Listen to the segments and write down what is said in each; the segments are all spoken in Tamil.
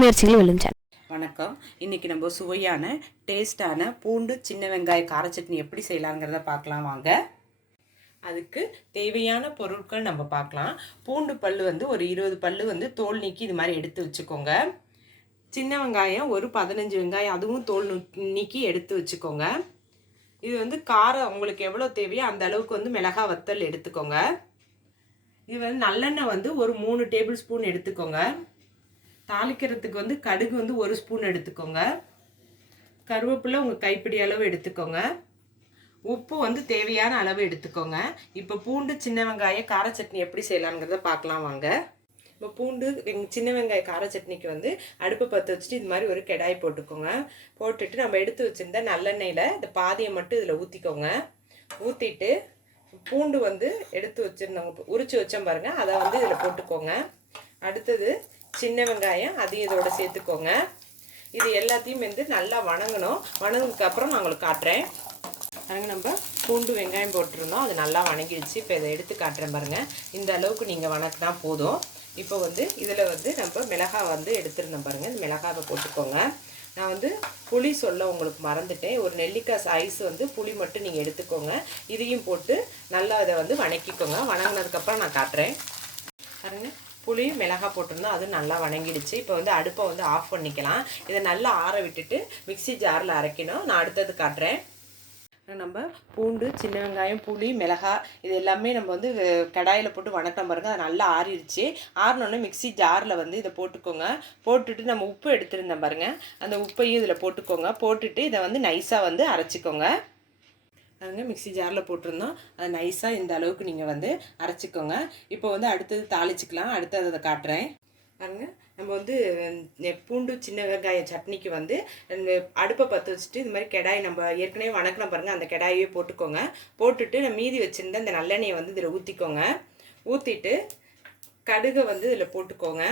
முயற்சிகள் வெல்லும் வணக்கம். இன்றைக்கி நம்ம சுவையான டேஸ்டான பூண்டு சின்ன வெங்காய கார சட்னி எப்படி செய்யலாங்கிறத பார்க்கலாம் வாங்க. அதுக்கு தேவையான பொருட்கள் நம்ம பார்க்கலாம். பூண்டு பல்லு வந்து ஒரு இருபது பல் வந்து தோல் நீக்கி இது மாதிரி எடுத்து வச்சுக்கோங்க. சின்ன வெங்காயம் ஒரு பதினஞ்சு வெங்காயம் அதுவும் தோல் நீக்கி எடுத்து வச்சுக்கோங்க. இது வந்து காரம் உங்களுக்கு எவ்வளோ தேவையோ அந்த அளவுக்கு வந்து மிளகா வத்தல் எடுத்துக்கோங்க. இது வந்து நல்லெண்ணெய் வந்து ஒரு மூணு டேபிள் ஸ்பூன் எடுத்துக்கோங்க. தாளிக்கிறதுக்கு வந்து கடுகு வந்து ஒரு ஸ்பூன் எடுத்துக்கோங்க. கருவேப்பிலை உங்கள் கைப்பிடி அளவு எடுத்துக்கோங்க. உப்பு வந்து தேவையான அளவு எடுத்துக்கோங்க. இப்போ பூண்டு சின்ன வெங்காயம் கார சட்னி எப்படி செய்யலாங்கிறத பார்க்கலாம் வாங்க. இப்போ பூண்டு வெங் சின்ன வெங்காய கார சட்னிக்கு வந்து அடுப்பை பற்ற வச்சுட்டு இது மாதிரி ஒரு கெடாய் போட்டுக்கோங்க. போட்டுட்டு நம்ம எடுத்து வச்சுருந்த நல்லெண்ணெயில் இந்த பாதியை மட்டும் இதில் ஊற்றிக்கோங்க ஊற்றிட்டு பூண்டு வந்து எடுத்து வச்சுருந்தவங்க உரிச்சு வச்சோம் பாருங்க. அதை வந்து இதில் போட்டுக்கோங்க. அடுத்தது சின்ன வெங்காயம் அதையும் இதோட சேர்த்துக்கோங்க. இது எல்லாத்தையும் வந்து நல்லா வணங்கணும். வணங்கினதுக்கு அப்புறம் நான் உங்களுக்கு காட்டுறேன். பாருங்க நம்ம பூண்டு வெங்காயம் போட்டிருந்தோம். அது நல்லா வணங்கிடுச்சு. இப்போ இதை எடுத்து காட்டுறேன் பாருங்கள் இந்த அளவுக்கு நீங்கள் வணக்கினா போதும். இப்போ வந்து இதில் வந்து நம்ம மிளகாய் வந்து எடுத்துருந்தோம் பாருங்கள் இந்த மிளகாவை போட்டுக்கோங்க. நான் வந்து புளி சொல்ல உங்களுக்கு மறந்துட்டேன். ஒரு நெல்லிக்காய் சைஸ் வந்து புளி மட்டும் நீங்கள் எடுத்துக்கோங்க. இதையும் போட்டு நல்லா அதை வந்து வணக்கிக்கோங்க. வணங்கினதுக்கப்புறம் நான் காட்டுறேன். பாருங்கள் புளி மிளகாய் போட்டிருந்தோம். அது நல்லா வணங்கிடுச்சு. இப்போ வந்து அடுப்பை வந்து ஆஃப் பண்ணிக்கலாம். இதை நல்லா ஆற விட்டுட்டு மிக்ஸி ஜாரில் அரைக்கணும். நான் அடுத்தது காட்டுறேன். நம்ம பூண்டு சின்ன வெங்காயம் புளி மிளகாய் இது எல்லாமே நம்ம வந்து கடாயில் போட்டு வணக்கம் பாருங்க. அது நல்லா ஆறிடுச்சு. ஆறினோடனே மிக்ஸி ஜாரில் வந்து இதை போட்டுக்கோங்க. போட்டுட்டு நம்ம உப்பு எடுத்துருந்தோம் பாருங்க. அந்த உப்பையும் இதில் போட்டுக்கோங்க. போட்டுட்டு இதை வந்து நைஸாக வந்து அரைச்சிக்கோங்க. நாங்கள் மிக்ஸி ஜாரில் போட்டிருந்தோம். அதை நைஸாக இந்த அளவுக்கு நீங்கள் வந்து அரைச்சிக்கோங்க. இப்போ வந்து அடுத்தது தாளிச்சிக்கலாம். அடுத்தது அதை காட்டுறேன். பாருங்க. நம்ம வந்து பூண்டு சின்ன வெங்காய சட்னிக்கு வந்து அடுப்பை பற்ற வச்சுட்டு இது மாதிரி கெடாய் நம்ம ஏற்கனவே வணக்கின பாருங்கள் அந்த கெடாயே போட்டுக்கோங்க. போட்டுட்டு நான் மீதி வச்சுருந்த இந்த நல்லெண்ணெயை வந்து இதில் ஊற்றிக்கோங்க ஊற்றிட்டு கடுகை வந்து இதில் போட்டுக்கோங்க.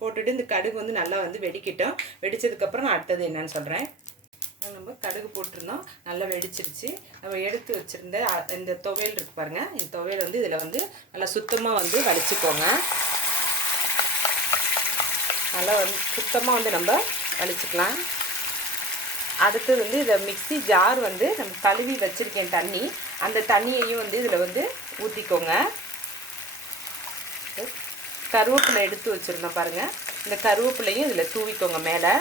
போட்டுட்டு இந்த கடுகு வந்து நல்லா வந்து வெடிக்கட்டும். வெடிச்சதுக்கப்புறம் நான் அடுத்தது என்னன்னு சொல்கிறேன் நம்ம கடுகு போட்டிருந்தோம். நல்லா வெடிச்சிருச்சு. நம்ம எடுத்து வச்சுருந்த இந்த துவையல் இருக்கு பாருங்க. இந்த துவையல் வந்து இதில் வந்து நல்லா சுத்தமாக வந்து வலிச்சுக்கோங்க. நல்லா வந்து சுத்தமாக வந்து நம்ம வலிச்சுக்கலாம். அடுத்து வந்து இதை மிக்ஸி ஜார் வந்து நம்ம கழுவி வச்சுருக்கேன் தண்ணி. அந்த தண்ணியையும் வந்து இதில் வந்து ஊற்றிக்கோங்க கருவேப்பிலை எடுத்து வச்சுருந்தோம் பாருங்கள் இந்த கருவேப்பிலையும் இதில் தூவிக்கோங்க மேலே.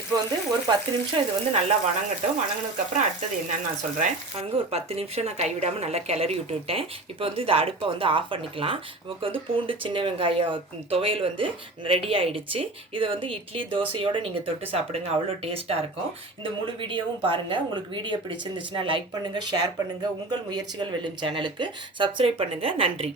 இப்போ வந்து ஒரு பத்து நிமிஷம் இது வந்து நல்லா வணங்கட்டும். வணங்கினதுக்கப்புறம் அடுத்தது என்னன்னு நான் சொல்கிறேன் அங்கே ஒரு பத்து நிமிஷம் நான் கைவிடாமல் நல்லா கிளறி விட்டுவிட்டேன். இப்போ வந்து இது அடுப்பை வந்து ஆஃப் பண்ணிக்கலாம். நமக்கு வந்து பூண்டு சின்ன வெங்காயம் துவையல் வந்து ரெடி ஆகிடுச்சு இதை வந்து இட்லி தோசையோடு நீங்கள் தொட்டு சாப்பிடுங்க. அவ்வளோ டேஸ்ட்டாக இருக்கும். இந்த முழு வீடியோவும் பாருங்கள் உங்களுக்கு வீடியோ பிடிச்சிருந்துச்சுன்னா லைக் பண்ணுங்கள் ஷேர் பண்ணுங்கள் உங்கள் முயற்சிகள் வெல்லும் சேனலுக்கு சப்ஸ்கிரைப் பண்ணுங்கள் நன்றி.